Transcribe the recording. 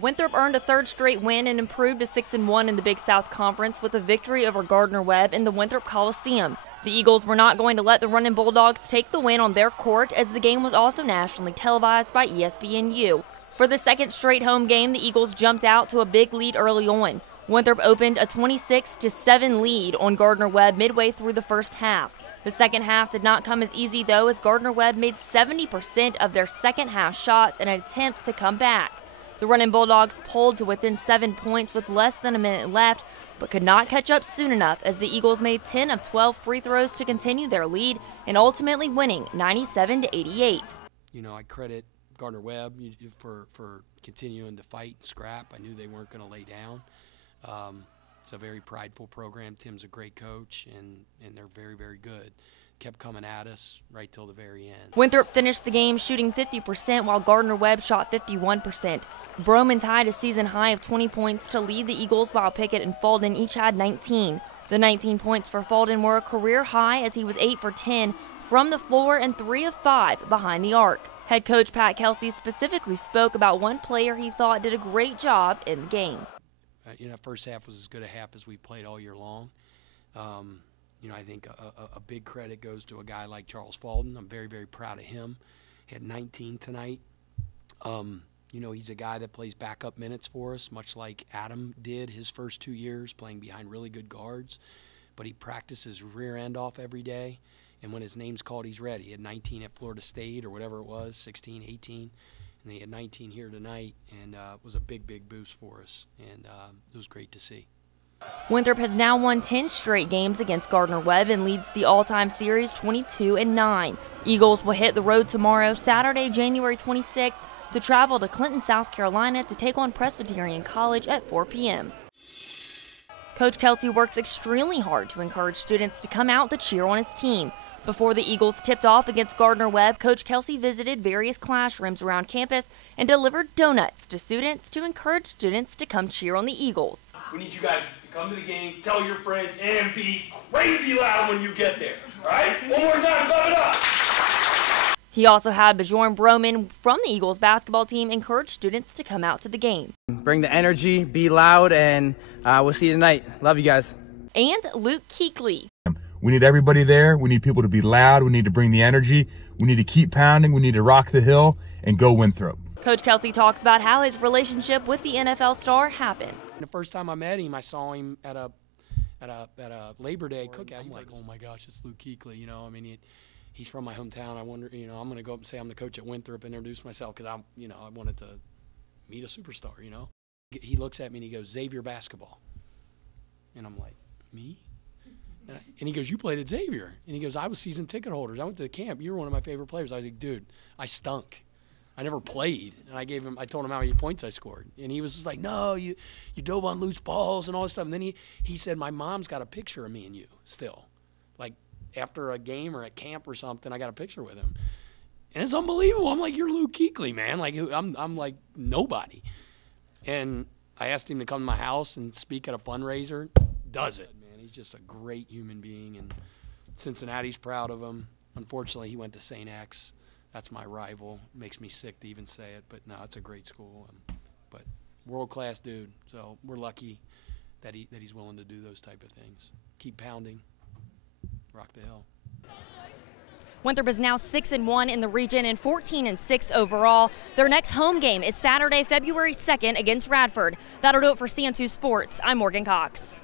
Winthrop earned a third straight win and improved to 6-1 in the Big South Conference with a victory over Gardner Webb in the Winthrop Coliseum. The Eagles were not going to let the Runnin' Bulldogs take the win on their court, as the game was also nationally televised by ESPNU. For the second straight home game, the Eagles jumped out to a big lead early on. Winthrop opened a 26-7 lead on Gardner Webb midway through the first half. The second half did not come as easy, though, as Gardner Webb made 70% of their second half shots in an attempt to come back. The Runnin' Bulldogs pulled to within 7 points with less than a minute left, but could not catch up soon enough, as the Eagles made 10 of 12 free throws to continue their lead and ultimately winning 97-88. You know, I credit Gardner Webb for continuing to fight and scrap. I knew they weren't going to lay down. It's a very prideful program. Tim's a great coach, and they're very, very good. Kept coming at us right till the very end. Winthrop finished the game shooting 50%, while Gardner Webb shot 51%. Broman tied a season high of 20 points to lead the Eagles, while Pickett and Fulton each had 19. The 19 points for Fulton were a career high, as he was 8 for 10 from the floor and 3 of 5 behind the arc. Head coach Pat Kelsey specifically spoke about one player he thought did a great job in the game. You know, first half was as good a half as we've played all year long. You know, I think a big credit goes to a guy like Charles Fulton. I'm very, very proud of him. He had 19 tonight. You know, he's a guy that plays backup minutes for us, much like Adam did his first 2 years, playing behind really good guards. But he practices rear end off every day, and when his name's called, he's ready. He had 19 at Florida State or whatever it was, 16, 18. And he had 19 here tonight, and it was a big, big boost for us, and it was great to see. Winthrop has now won 10 straight games against Gardner Webb and leads the all-time series 22-9. Eagles will hit the road tomorrow, Saturday, January 26th, to travel to Clinton, South Carolina to take on Presbyterian College at 4 p.m. Coach Kelsey works extremely hard to encourage students to come out to cheer on his team. Before the Eagles tipped off against Gardner Webb, Coach Kelsey visited various classrooms around campus and delivered donuts to students to encourage students to come cheer on the Eagles. We need you guys to come to the game, tell your friends, and be crazy loud when you get there. All right? One more time, clap it up. He also had Bjorn Broman from the Eagles basketball team encourage students to come out to the game. Bring the energy, be loud, and we'll see you tonight. Love you guys. And Luke Kuechly. We need everybody there. We need people to be loud. We need to bring the energy. We need to keep pounding. We need to rock the hill and go Winthrop. Coach Kelsey talks about how his relationship with the NFL star happened. The first time I met him, I saw him at a Labor Day cookout. I'm like, oh my gosh, it's Luke Kuechly. You know, I mean, he's from my hometown. I wonder, you know, I'm going to go up and say I'm the coach at Winthrop and introduce myself because I wanted to meet a superstar. You know, he looks at me and he goes, Xavier basketball, and I'm like, me? And he goes, you played at Xavier. And he goes, I was season ticket holders. I went to the camp. You were one of my favorite players. I was like, dude, I stunk. I never played. And I told him how many points I scored. And he was just like, no, you dove on loose balls and all this stuff. And then he said, my mom's got a picture of me and you still. Like after a game or at camp or something, I got a picture with him. And it's unbelievable. I'm like, you're Luke Kuechly, man. Like I'm like nobody. And I asked him to come to my house and speak at a fundraiser. Does it. He's just a great human being, and Cincinnati's proud of him. Unfortunately, he went to St. X. That's my rival. It makes me sick to even say it, but no, it's a great school. But world-class dude. So we're lucky that he's willing to do those type of things. Keep pounding, rock the hill. Winthrop is now 6-1 in the region and 14-6 overall. Their next home game is Saturday, February 2nd against Radford. That'll do it for CN2 Sports. I'm Morgan Cox.